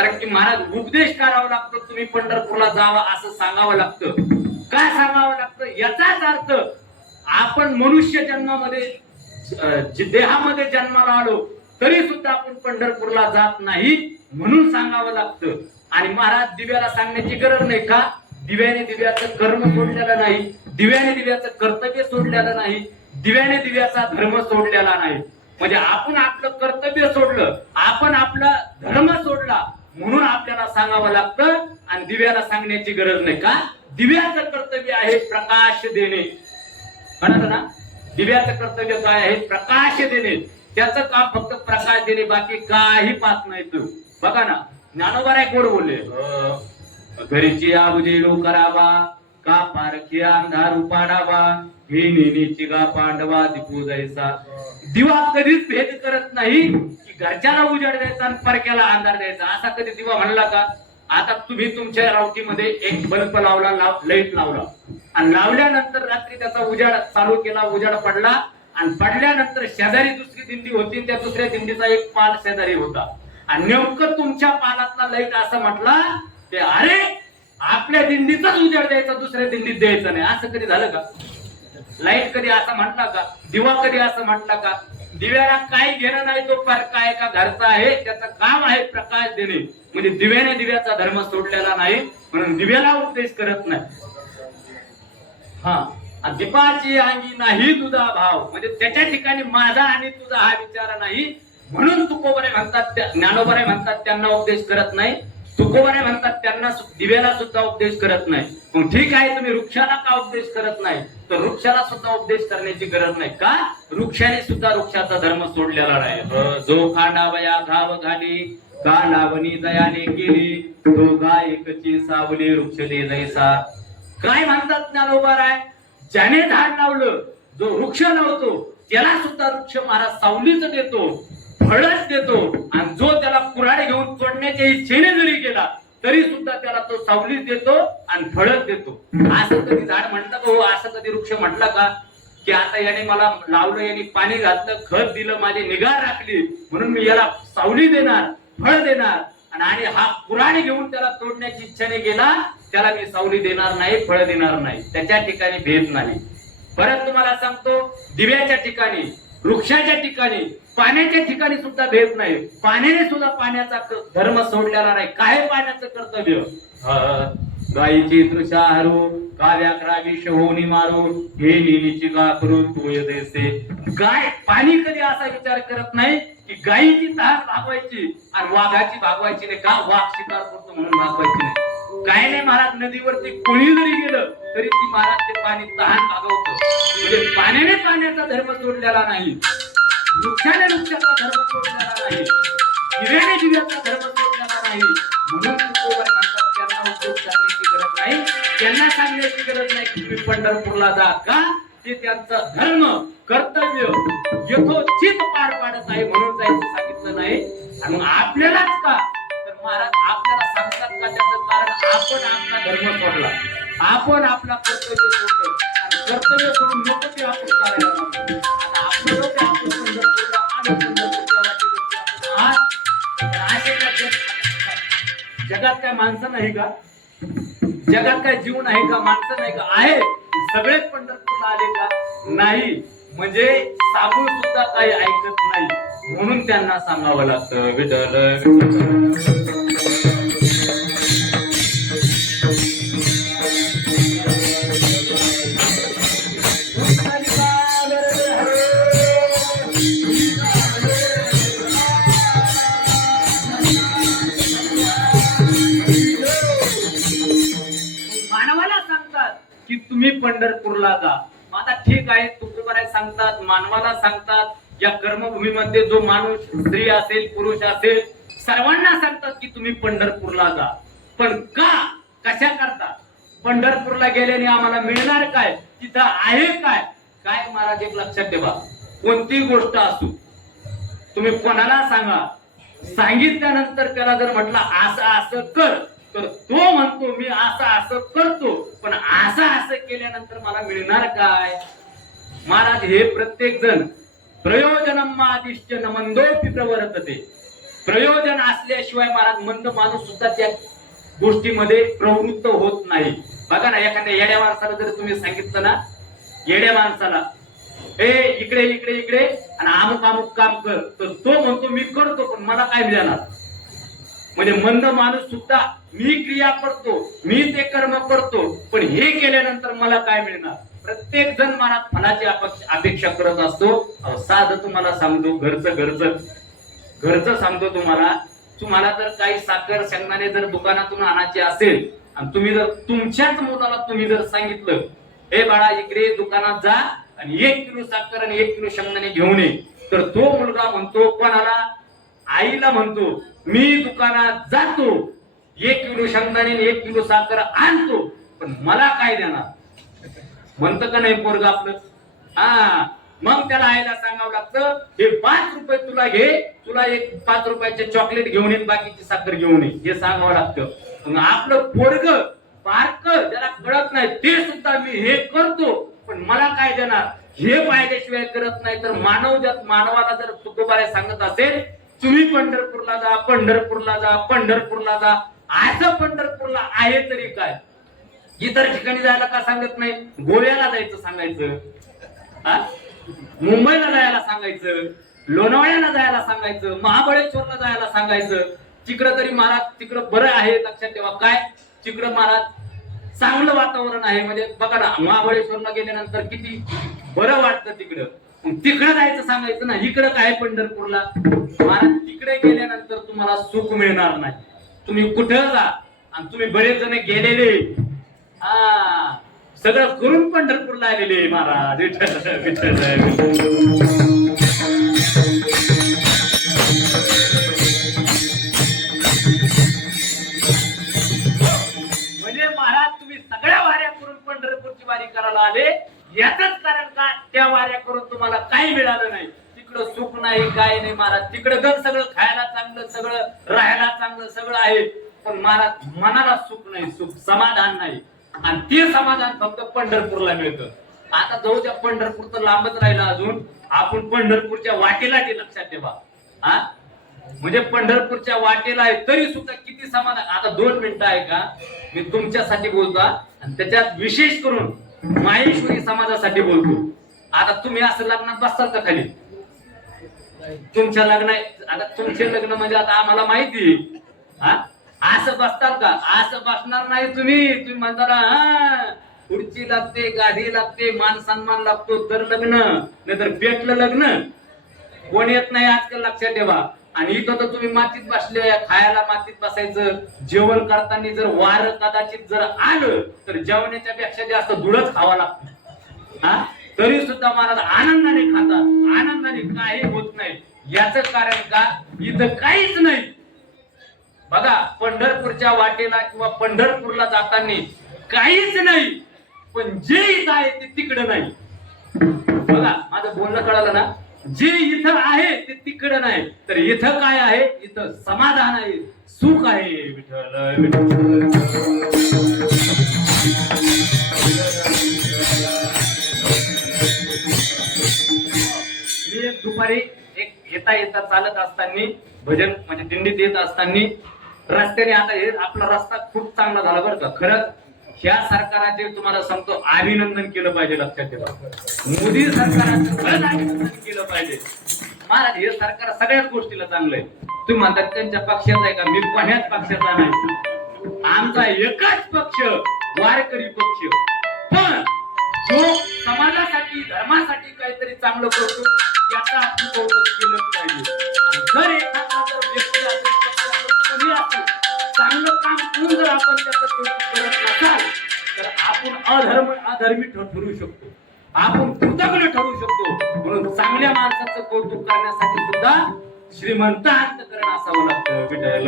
कारण की महाराज उपदेश करावा लागतो तुम्ही पंढरपूरला जावा असं सांगावं लागतं. काय सांगावं लागतं? याचाच अर्थ आपण मनुष्य जन्मामध्ये देहामध्ये जन्माला आलो तरी सुद्धा आपण पंढरपूरला जात नाही म्हणून सांगावं लागतं. आणि महाराज दिव्याला सांगण्याची गरज नाही का? दिव्याने दिव्याचं कर्म सोडलेलं नाही. दिव्याने दिव्याचं कर्तव्य सोडलेलं नाही. दिव्याने दिव्याचा धर्म सोडलेला नाही. म्हणजे आपण आपलं कर्तव्य सोडलं आपण आपला धर्म सोडला म्हणून आपल्याला सांगावं लागतं आणि दिव्याला सांगण्याची गरज नाही. का? दिव्याचं कर्तव्य आहे प्रकाश देणे. म्हणाल ना? दिव्याचं कर्तव्य काय आहे? प्रकाश देणे. त्याचं काम फक्त प्रकाश देणे बाकी काही पाच नाही तू बघा ना ज्ञानोबा एक गोड बोलले घरीची आबुजेलो करावा का पारखी अंधार उपाडावा? हे नेहमीची गा पांडवा दिपू जायचा दिवा कधीच भेद करत नाही. घरच्याला उजाड द्यायचा आणि परक्याला अंधार द्यायचा. असा कधी दिवा म्हणला का? आता तुम्ही तुमच्या रावटीमध्ये एक बल्ब लावला लाव लाइट लावला. आणि लावल्यानंतर रात्री त्याचा उजाड चालू केला उजाड पडला. आणि पडल्यानंतर शेजारी दुसरी दिंडी होती त्या दुसऱ्या दिंडीचा एक पाल शेजारी होता. आणि नेमकं तुमच्या पालातला लाइट असं म्हटला ते अरे आपल्या दिंडीचाच उजाड द्यायचा दुसऱ्या दिंडीत द्यायचा नाही. असं कधी झालं का? लाइट कधी असं म्हटला का? दिवा कधी असं म्हटला का? दिव्याला काय घेणं नाही तो परका काय का घरचा आहे त्याचं काम आहे प्रकाश देणे. म्हणजे दिव्याने दिव्याचा धर्म सोडलेला नाही म्हणून दिव्याला उपदेश करत नाही. हा. दीपाची अंगी नाही तुझा भाव. म्हणजे त्याच्या ठिकाणी माझा आणि तुझा हा विचार नाही. म्हणून तुकोबरे म्हणतात ज्ञानोबरे म्हणतात त्यांना उपदेश करत नाही. तुकोबरे म्हणतात त्यांना दिव्याला सुद्धा उपदेश करत नाही. मग ठीक आहे तुम्ही वृक्षाला का उपदेश करत नाही? तर वृक्षाला सुद्धा उपदेश करण्याची गरज नाही. का? वृक्षाने सुद्धा वृक्षाचा धर्म सोडलेला नाही. जो खांडावया घाव घाली का लावणी दयाने केली तो गायकची सावली वृक्ष दे जैसा. काय म्हणतात ज्ञानोबा राय? ज्याने झाड लावलं जो वृक्ष लावतो त्याला सुद्धा वृक्ष महाराज सावलीच देतो. फळच देतो. आणि जो त्याला कुऱ्हाड घेऊन तोडण्याच्या इच्छेने जरी गेला तरी सुद्धा त्याला तो सावलीच देतो आणि फळच देतो. असं कधी झाड म्हणतं का हो? असं कधी वृक्ष म्हटला का? की आता याने मला लावलं याने पाणी घातलं खत दिलं माझी निगा राखली म्हणून मी याला सावली देणार फळ देणार. आणि आणि हा कुऱ्हाड घेऊन त्याला तोडण्याची इच्छेने गेला त्याला मी सावली देणार नाही फळ देणार नाही. त्याच्या ठिकाणी भेद नाही. परत तुम्हाला सांगतो दिव्याच्या ठिकाणी वृक्षाच्या ठिकाणी पाण्याच्या ठिकाणी सुद्धा भेद नाही. पाण्याने सुद्धा पाण्याचा धर्म सोडलेला नाही. काय पाण्याचं कर्तव्य? गायीची तृषा हरू काव्याकरावी शहोनी मारू हे लिहिलीची गा करू तू देसे. गाय पाणी कधी असा विचार करत नाही की गायीची तहान भागवायची आणि वाघाची भागवायची नाही का वाघ शिकार करतो म्हणून भागवायची नाही. काय नाही महाराज नदीवरती कोणी जरी गेलं तरी ती महाराज ते पाणी तहान भागवतं. म्हणजे पाण्याने पाण्याचा धर्म सोडलेला नाही. वृक्षाने वृक्षाचा धर्म सोडलेला नाही दिव्याने दिव्याचा धर्म सोडलेला नाही म्हणून तुकोबर म्हणतात त्यांना उपयोग करण्याची गरज नाही. त्यांना सांगण्याची गरज नाही की तुम्ही पंढरपूरला जा का? ते त्यांचं धर्म कर्तव्य यथोचित पार पाडत आहे म्हणून जायचं सांगितलं नाही. आणि मग आपल्यालाच का? तर महाराज आपल्याला सांगतात का त्याचं कारण? आपण आपला धर्म सोडला. आपण आपला कर्तव्य सोडलं. आणि कर्तव्य सोडून नको ते आपण करायला लागलो. आता ते आपण जगात काय माणसं नाही का? जगात काय जीवन आहे का माणसं नाही का? आहे. सगळेच पंढरपूरला आले का? नाही. म्हणजे सांगून सुद्धा काही ऐकत नाही. म्हणून त्यांना सांगावं लागतं विठ्ठल. पंढरपूरला जा. आता ठीक आहे तुकोबाराय सांगतात मानवाला सांगतात या कर्मभूमीमध्ये जो माणूस स्त्री असेल पुरुष असेल सर्वांना सांगतात की तुम्ही पंढरपूरला जा. पण का? कशा करता पंढरपूरला गेल्याने आम्हाला मिळणार काय? तिथं आहे काय? काय महाराज एक लक्षात ठेवा. कोणती गोष्ट असू तुम्ही कोणाला सांगा? सांगितल्यानंतर त्याला जर म्हटलं असं असं कर तर तो म्हणतो मी असं असं करतो पण असं असं केल्यानंतर मला मिळणार काय? महाराज हे प्रत्येक जण प्रयोजनम मादिश्य मंदोपी प्रवर्तते. प्रयोजन असल्याशिवाय महाराज मंद माणूस सुद्धा त्या गोष्टीमध्ये प्रवृत्त होत नाही. बघा ना एखाद्या येड्या माणसाला जर तुम्ही सांगितलं ना येड्या माणसाला ए इकडे इकडे इकडे आणि अमुक अमुक काम कर. तर तो म्हणतो मी करतो पण मला काय मिळणार? म्हणजे मंद माणूस सुद्धा मी क्रिया करतो मी ते कर्म करतो पण हे केल्यानंतर मला काय मिळणार? प्रत्येक जण मला फलाची अपेक्षा करत असतो. साध तुम्हाला सांगतो घरचं घरचं घरचं सांगतो तुम्हाला. तुम्हाला जर काही साखर शेंगदाणे जर दुकानातून आणायचे असेल आणि तुम्ही जर तुमच्याच मुलाला तुम्ही जर सांगितलं हे बाळा इकडे दुकानात जा आणि एक किलो साखर आणि एक किलो शेंगदाणे घेऊन ये. तर तो मुलगा म्हणतो कोणाला? आईला म्हणतो मी दुकानात जातो एक किलो शेंगदाणे एक किलो साखर आणतो पण मला काय देणार? म्हणतं का नाही पोरग आपलं? हा मग त्याला आईला सांगावं लागतं हे पाच रुपये तुला घे तुला एक पाच रुपयाचे चॉकलेट घेऊन ये बाकीची साखर घेऊन ये. हे सांगावं लागतं. मग आपलं पोरग बारक ज्याला कळत नाही ते सुद्धा मी हे करतो पण मला काय देणार? हे पाहिल्याशिवाय करत नाही तर मानव जर मानवाला जर तुकोबारे सांगत असेल तुम्ही पंढरपूरला जा पंढरपूरला जा पंढरपूरला जा असं पंढरपूरला आहे तरी काय? इतर ठिकाणी जायला का सांगत नाही? गोव्याला जायचं सांगायचं. मुंबईला जायला सांगायचं. लोणावळ्याला जायला सांगायचं. महाबळेश्वरला जायला सांगायचं. तिकडं तरी महाराज तिकडं बरं आहे लक्षात ठेवा. काय? तिकडं महाराज चांगलं वातावरण आहे. म्हणजे बघा ना महाबळेश्वरला गेल्यानंतर किती बरं वाटतं तिकडं. तिकडं जायचं सांगायचं ना इकडं काय पंढरपूरला? महाराज तिकडे गेल्यानंतर तुम्हाला सुख मिळणार नाही. तुम्ही कुठं जा आणि तुम्ही बरेच जण गेलेले. हा सगळं करून पंढरपूरला आलेले महाराज. विठ्ठल विठ्ठल विठ्ठल. म्हणजे महाराज तुम्ही सगळ्या वाऱ्या करून पंढरपूरची वारी करायला आले. याच कारण का? त्या वाऱ्या करून तुम्हाला काही मिळालं नाही. तिकडं सुख नाही काय नाही महाराज. तिकडं घर सगळं खायला चांगलं सगळं राहायला चांगलं सगळं आहे. पण महाराज मनाला सुख नाही सुख समाधान नाही. आणि ते समाधान फक्त पंढरपूरला मिळतं. आता जाऊ त्या पंढरपूर तर लांबच राहिलं अजून. आपण पंढरपूरच्या वाटेला ते लक्षात ठेवा. हा? म्हणजे पंढरपूरच्या वाटेला आहे तरी सुद्धा किती समाधान. आता दोन मिनिटं आहे का? मी तुमच्यासाठी बोलतो आणि त्याच्यात विशेष करून माहेश्वरी समाजासाठी बोलतो. आता तुम्ही असं लग्नात बसताल का खाली? तुमच्या लग्न आता तुमचे लग्न म्हणजे आता आम्हाला माहिती. हा? असं बसतात का? असं बसणार नाही तुम्ही. तुम्ही म्हणता हा खुर्ची लागते गादी लागते मान सन्मान लागतो तर लग्न नाहीतर पेटलं लग्न. कोण येत नाही आजकाल लक्षात ठेवा. आणि इथं तर तुम्ही मातीत बसले खायला मातीत बसायचं. जेवण करताना जर वार कदाचित जर आलं तर जेवणाच्या पेक्षा जास्त धुळच खावा लागतो. हा? तरी सुद्धा महाराज आनंदाने खातात. आनंदाने काही होत नाही. याच कारण का? इथं काहीच नाही. बघा पंढरपूरच्या वाटेला किंवा पंढरपूरला जाताना काहीच नाही. पण जे इथं आहे ते तिकडं नाही. बघा माझं बोलणं कळालं ना? जे इथं आहे ते तिकडं नाही. तर इथं काय आहे? इथं समाधान आहे. सुख आहे विठ्ठल विठ्ठल. दुपारी एक येता येता चालत असताना भजन म्हणजे दिंडीत येत असताना रस्त्याने आता हे आपला रस्ता खूप चांगला झाला बरं का. खरंच ह्या सरकाराचे तुम्हाला सांगतो अभिनंदन केलं पाहिजे लक्षात ठेवा. मोदी सरकाराचं खरंच अभिनंदन केलं पाहिजे. महाराज हे सरकार सगळ्याच गोष्टीला चांगलं आहे. तुम्ही म्हणतात त्यांच्या पक्षाचा आहे का? मी कोण्याच पक्षाचा नाही. आमचा एकच पक्ष वारकरी पक्ष. पण जो समाजासाठी धर्मासाठी काहीतरी चांगलं करतो याचा आपण कौतुक केलं पाहिजे. जर एखादा जर व्यक्ती असेल पक्ष असेल, कोणी असेल चांगलं काम करून जर आपण त्याचं कौतुक करत नसाल तर आपण अधर्म अधर्मी ठरू शकतो. आपण कृतज्ञ ठरू शकतो. म्हणून चांगल्या माणसाचं कौतुक करण्यासाठी सुद्धा श्रीमंत अंतकरण असावं लागतं. विठ्ठल.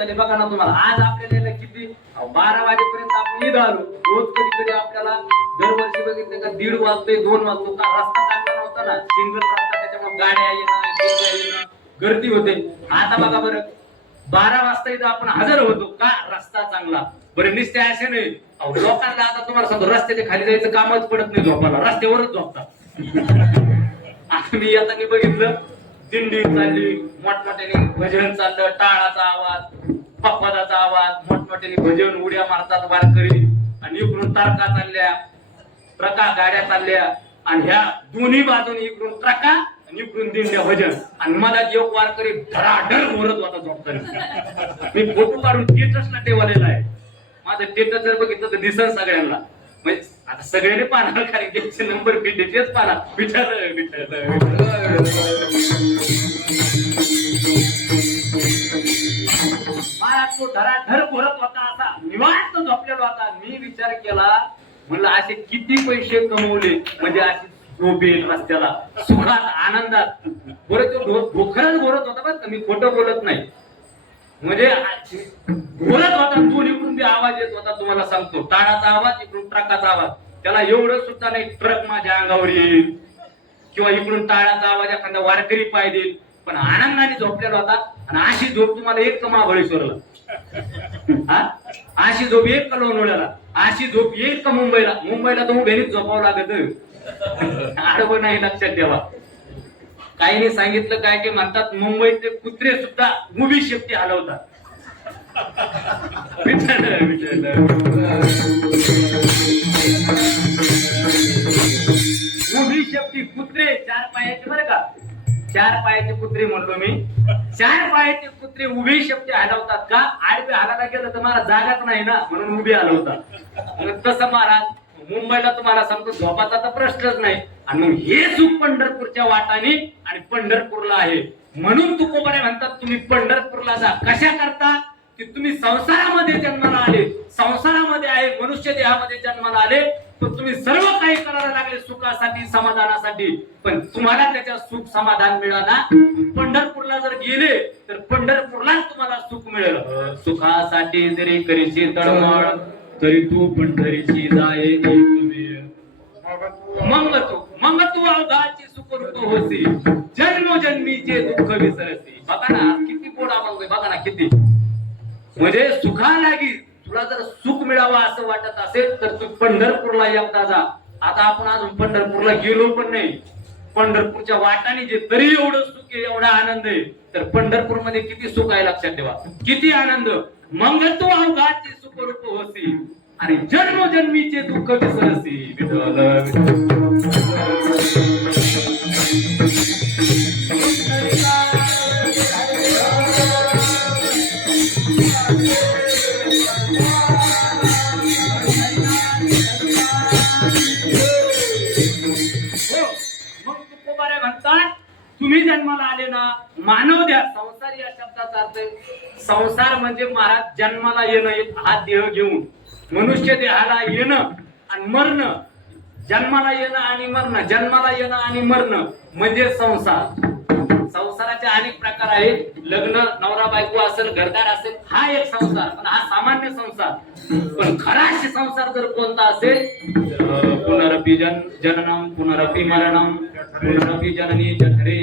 झाले. बघा ना तुम्हाला आज आपल्याला किती? बारा वाजेपर्यंत आपण ईद आलो. रोज कधी कधी आपल्याला दरवर्षी बघितलं का दीड वाजतोय दोन वाजतो का रस्ता चांगला नव्हता ना? सिंगल रस्ता त्याच्यामुळे गाड्या येणं येणं गर्दी होते. आता बघा बरं बारा वाजता इथं आपण हजर होतो. का रस्ता चांगला? बरं निस्ते असे नाही. अहो, लोकांना आता तुम्हाला सांगतो रस्त्याच्या खाली जायचं कामच पडत नाही झोपायला. रस्त्यावरच झोपतात. आता मी आता मी बघितलं दिंडी चालली मोठमोठ्याने भजन चाललं टाळाचा आवाज पप्पाचा आवाज मोठमोठ्याने भजन उड्या मारतात वारकरी. आणि इकडून तारका चालल्या ट्रका गाड्या चालल्या आणि ह्या दोन्ही बाजूने इकडून ट्रका आणि इकडून दिंड्या भजन. आणि मला एक वारकरी धडाधड मोरत होता झोपताना मी फोटो काढून स्टेटसला ठेवलेला आहे. माझं स्टेटस जर बघितलं तर दिसन सगळ्यांना. म्हणजे आता सगळ्यांनी पाहणार कारण त्यांचे नंबर भेटले तेच पाहणार. विचार विचार महाराज तो धराधर बोलत होता असा. निवांत झोपलेला होता. मी विचार केला म्हणलं असे किती पैसे कमवले? म्हणजे असे झोपेल रस्त्याला. सुखात आनंदात. बरं तो ढो- ढोखरच बोलत होता बरं मी खोटं बोलत नाही. म्हणजे बोलत होता. दोन इकडून ते आवाज येत होता तुम्हाला सांगतो. टाळाचा आवाज इकडून ट्रकाचा आवाज. त्याला एवढं सुद्धा नाही ट्रक माझ्या अंगावर येईल. किंवा इकडून टाळाचा आवाज एखादा वारकरी पाय देईल. पण आनंदाने झोपलेला होता. आणि अशी झोप तुम्हाला एक का महाबळेश्वरला. हा? अशी झोप येईल का लोणावळ्याला? अशी झोप येईल का मुंबईला? मुंबईला तर उभेरीच झोपावं लागत. आडवं नाही लक्षात ठेवा. काहीने सांगितलं काय ते म्हणतात मुंबईतले कुत्रे सुद्धा उभी शेपटी हलवतात. विचार विचार उभी शेपटी कुत्रे चार पायाचे बरं का. चार पायाचे कुत्री म्हणलो मी. चार पायाचे कुत्री उभी शेपटी हलवतात का? आडवे हलायला गेलं तर मला जागाच नाही ना म्हणून उभी हलवतात. तसं महाराज मुंबईला तुम्हाला सांगतो झोपाचा तर प्रश्नच नाही. आणि मग हे सुख पंढरपूरच्या वाटाने आणि पंढरपूरला आहे. म्हणून तुकोबाने म्हणतात तुम्ही पंढरपूरला जा. कशा करता? की तुम्ही संसारामध्ये जन्माला आले. संसारामध्ये आहे मनुष्य देहामध्ये जन्माला आले. पण तुम्ही सर्व काही करायला लागले सुखासाठी समाधानासाठी. पण तुम्हाला त्याच्या सुख समाधान मिळाला. पंढरपूरला जर गेले तर पंढरपूरलाच तुम्हाला सुख मिळेल. सुखासाठी जरी करीची तळमळ तरी तू पंढरीची जाय मंग तू मंग तू अवघाची सुखरूप होसी जन्मोजन्मीचे दुःख विसरसी बघा ना किती गोड अभंग बघा ना किती. म्हणजे सुखा लागी तुला जर सुख मिळावं असं वाटत असेल तर तू पंढरपूरला एकदा जा. आता आपण अजून पंढरपूरला गेलो पण नाही. पंढरपूरच्या वाटाने जे तरी एवढं सुख आहे एवढा आनंद आहे तर पंढरपूरमध्ये किती सुख आहे लक्षात ठेवा. किती आनंद. मंगल तू अवघाचे सुखरूप होसी आणि जन्मजन्मीचे दुःख विसरसी. विठ्ठल. मग तुकोबारे म्हणतात तुम्ही जन्माला आले ना मानव द्या. संसार या शब्दाचा अर्थ आहे. संसार म्हणजे महाराज जन्माला येणं एक हा देह घेऊन मनुष्य देहाला येणं आणि मरणं. जन्माला येणं आणि मरणं जन्माला येणं आणि मरणं म्हणजे संसार. संसाराचे अनेक प्रकार आहेत. लग्न नवरा बायको असेल घरदार असेल हा एक संसार. पण हा सामान्य संसार. पण खरा संसार जर कोणता असेल पुनरपी जन जननम पुनरपी मरणम पुनरपी जननी जठरे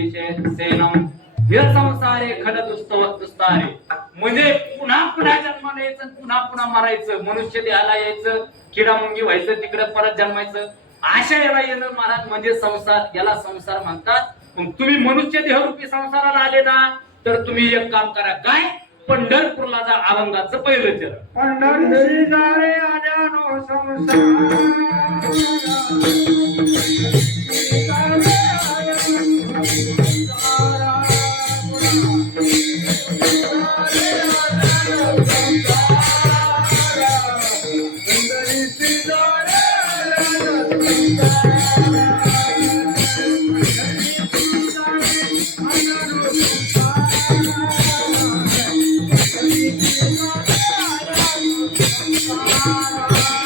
सेनम हे संसारे खड दुस्त दुस्तारे. म्हणजे पुन्हा पुन्हा जन्माला यायचं पुन्हा पुन्हा मरायचं मनुष्य देहाला यायचं किडा मुंगी व्हायचं तिकडे परत जन्मायचं. आशा येणं महाराज म्हणजे संसार याला संसार म्हणतात. मग तुम्ही मनुष्य देहरूपी संसाराला आले ना तर तुम्ही एक काम करा. काय? पंढरपूरला जा आनंदाचं पहिलं चरण. संसार Thank you.